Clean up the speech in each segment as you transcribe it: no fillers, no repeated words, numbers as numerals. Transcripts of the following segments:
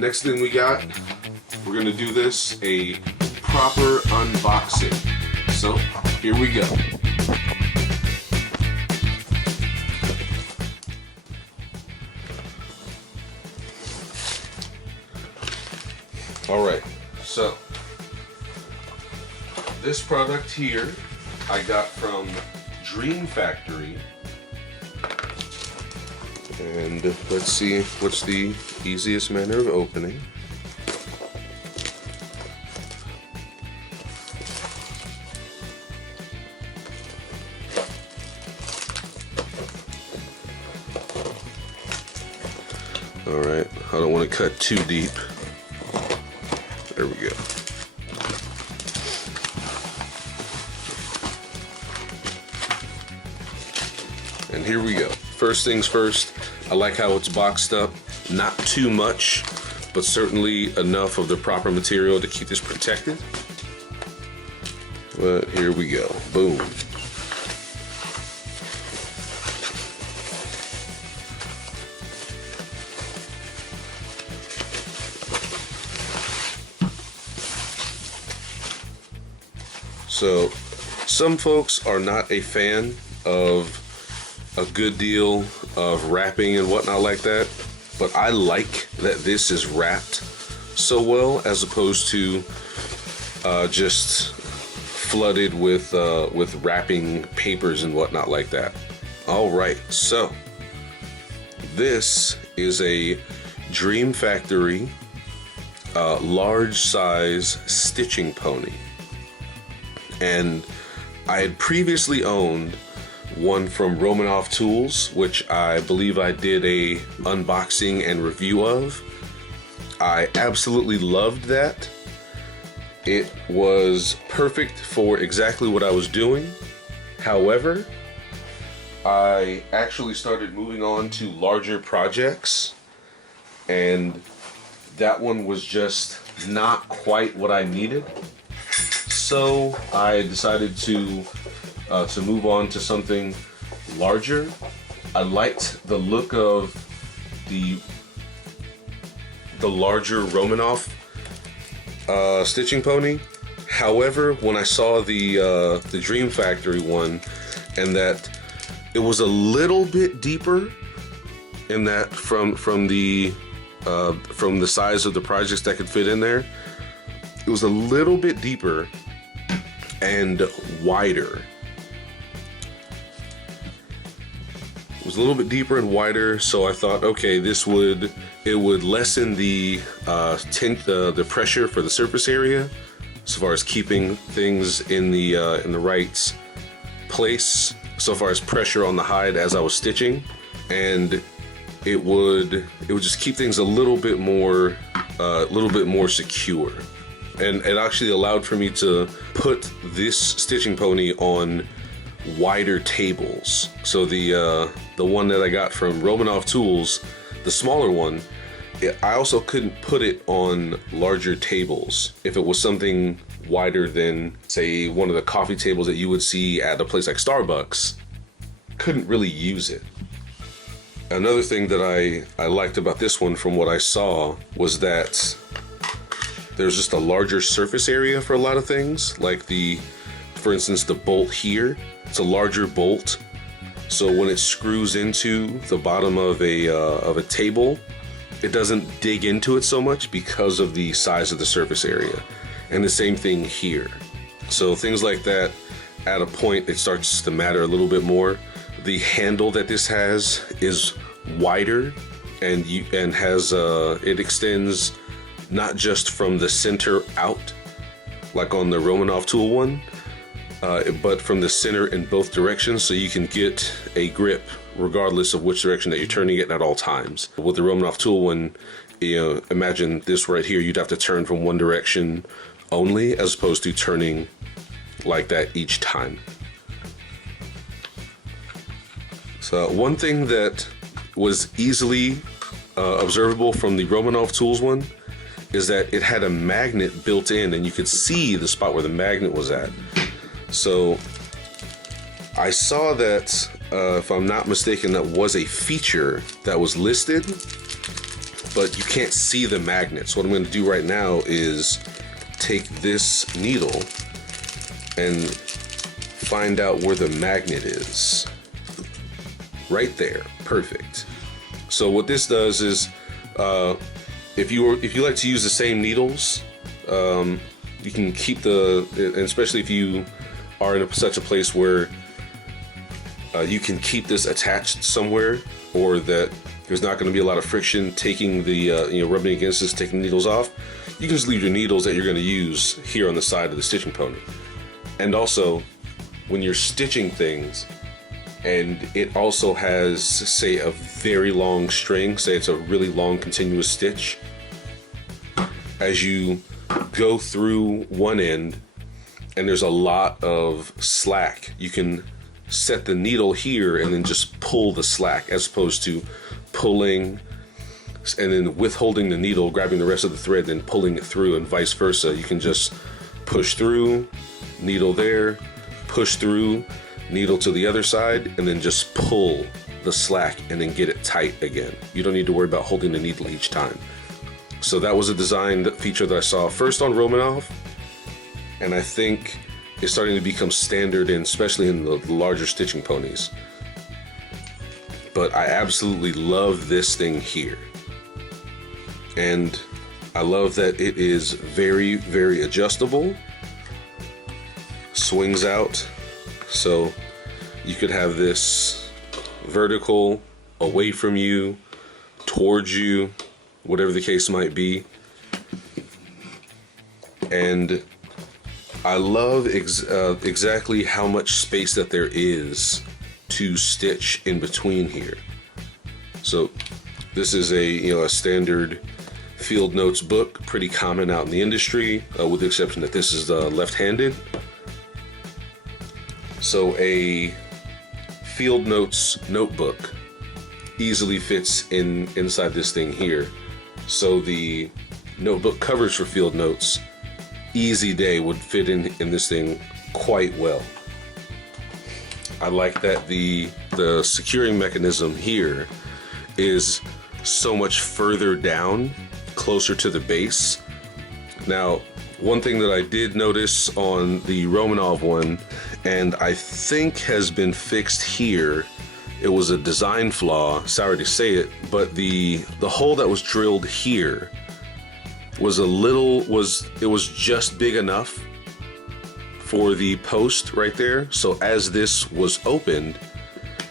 next thing we got, we're gonna do this a proper unboxing. So here we go. All right, so this product here I got from Dream Factory. And let's see what's the easiest manner of opening. All right, I don't want to cut too deep. There we go. And here we go. First things first, I like how it's boxed up. Not too much, but certainly enough of the proper material to keep this protected. But here we go. Boom. So, some folks are not a fan of a good deal of wrapping and whatnot like that, but I like that this is wrapped so well as opposed to just flooded with wrapping papers and whatnot like that. All right, so this is a Dream Factory large size stitching pony. And I had previously owned one from Romanoff Tools, which I believe I did a unboxing and review of. I absolutely loved that. It was perfect for exactly what I was doing. However, I actually started moving on to larger projects, and that one was just not quite what I needed. So I decided to move on to something larger. I liked the look of the larger Romanoff stitching pony. However, when I saw the Dream Factory one, and that it was a little bit deeper in that from the size of the projects that could fit in there, it was a little bit deeper and wider. It was a little bit deeper and wider, so I thought, okay, it would lessen the pressure for the surface area, as far as keeping things in the right place, so far as pressure on the hide as I was stitching, and it would just keep things a little bit more secure. And it actually allowed for me to put this stitching pony on wider tables. So the one that I got from Romanoff Tools, the smaller one, I also couldn't put it on larger tables. If it was something wider than, say, one of the coffee tables that you would see at a place like Starbucks, couldn't really use it. Another thing that I liked about this one from what I saw was that there's just a larger surface area for a lot of things, like for instance, the bolt here. It's a larger bolt, so when it screws into the bottom of a table, it doesn't dig into it so much because of the size of the surface area. And the same thing here. So things like that, at a point, it starts to matter a little bit more. The handle that this has is wider, and it extends not just from the center out, like on the Romanoff Tool one, but from the center in both directions, so you can get a grip regardless of which direction that you're turning it at all times. With the Romanoff Tool one, imagine this right here, you'd have to turn from one direction only, as opposed to turning like that each time. So one thing that was easily observable from the Romanoff Tools one is that it had a magnet built in, and you could see the spot where the magnet was at. So I saw that, if I'm not mistaken, that was a feature that was listed but you can't see the magnets. What I'm going to do right now is take this needle and find out where the magnet is. Right there, perfect. So what this does is, if you like to use the same needles, you can keep and especially if you are in such a place where you can keep this attached somewhere, or that there's not going to be a lot of friction taking the rubbing against this, taking the needles off. You can just leave your needles that you're going to use here on the side of the stitching pony. And also, when you're stitching things, and it also has, say, a very long string, say it's a really long continuous stitch, as you go through one end and there's a lot of slack, you can set the needle here and then just pull the slack, as opposed to pulling and then withholding the needle, grabbing the rest of the thread, then pulling it through, and vice versa. You can just push through, needle there, push through, needle to the other side, and then just pull the slack and then get it tight again. You don't need to worry about holding the needle each time. So that was a design feature that I saw first on Romanov, and I think it's starting to become standard, especially in the larger stitching ponies. But I absolutely love this thing here. And I love that it is very, very adjustable. Swings out. So you could have this vertical, away from you, towards you, whatever the case might be. And I love exactly how much space that there is to stitch in between here. So this is a standard Field Notes book, pretty common out in the industry, with the exception that this is left-handed. So a Field Notes notebook easily fits inside this thing here. So the notebook covers for Field Notes, easy day, would fit in this thing quite well. I like that the securing mechanism here is so much further down, closer to the base. Now, one thing that I did notice on the Romanov one, and I think has been fixed here, it was a design flaw, sorry to say it, but the hole that was drilled here was it was just big enough for the post right there. So as this was opened,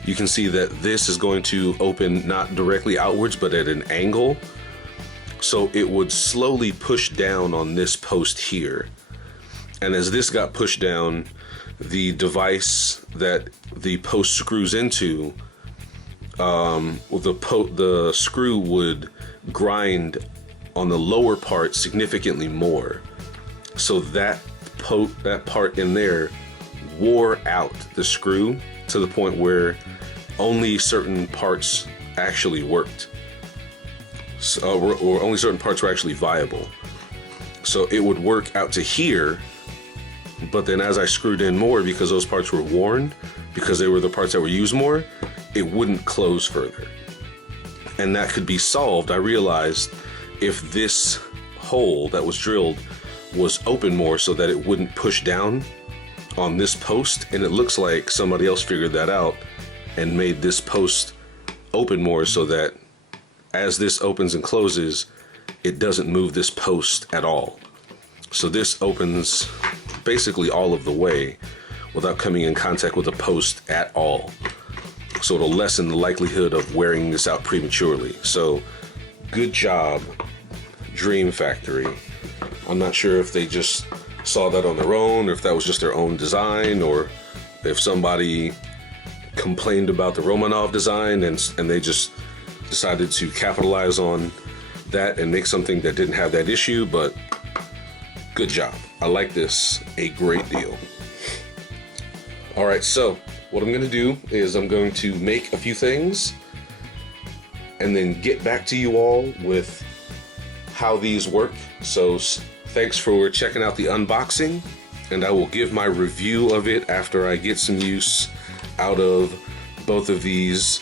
you can see that this is going to open not directly outwards, but at an angle. So it would slowly push down on this post here. And as this got pushed down, the device that the post screws into, the screw would grind on the lower part significantly more. So that part in there wore out the screw to the point where only certain parts actually worked. Or only certain parts were actually viable. So it would work out to here, but then as I screwed in more, because those parts were worn, because they were the parts that were used more, it wouldn't close further. And that could be solved, I realized, if this hole that was drilled was open more so that it wouldn't push down on this post. And it looks like somebody else figured that out and made this post open more so that as this opens and closes, it doesn't move this post at all. So this opens basically all of the way without coming in contact with the post at all. So it'll lessen the likelihood of wearing this out prematurely. So good job, Dream Factory. I'm not sure if they just saw that on their own, or if that was just their own design, or if somebody complained about the Romanov design and they just decided to capitalize on that and make something that didn't have that issue. But good job. I like this a great deal. All right, so what I'm going to do is I'm going to make a few things and then get back to you all with how these work. So thanks for checking out the unboxing, and I will give my review of it after I get some use out of both of these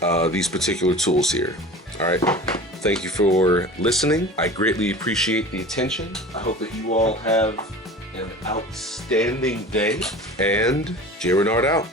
particular tools here. All right, Thank you for listening. I greatly appreciate the attention. I hope that you all have an outstanding day. And J. Renard out.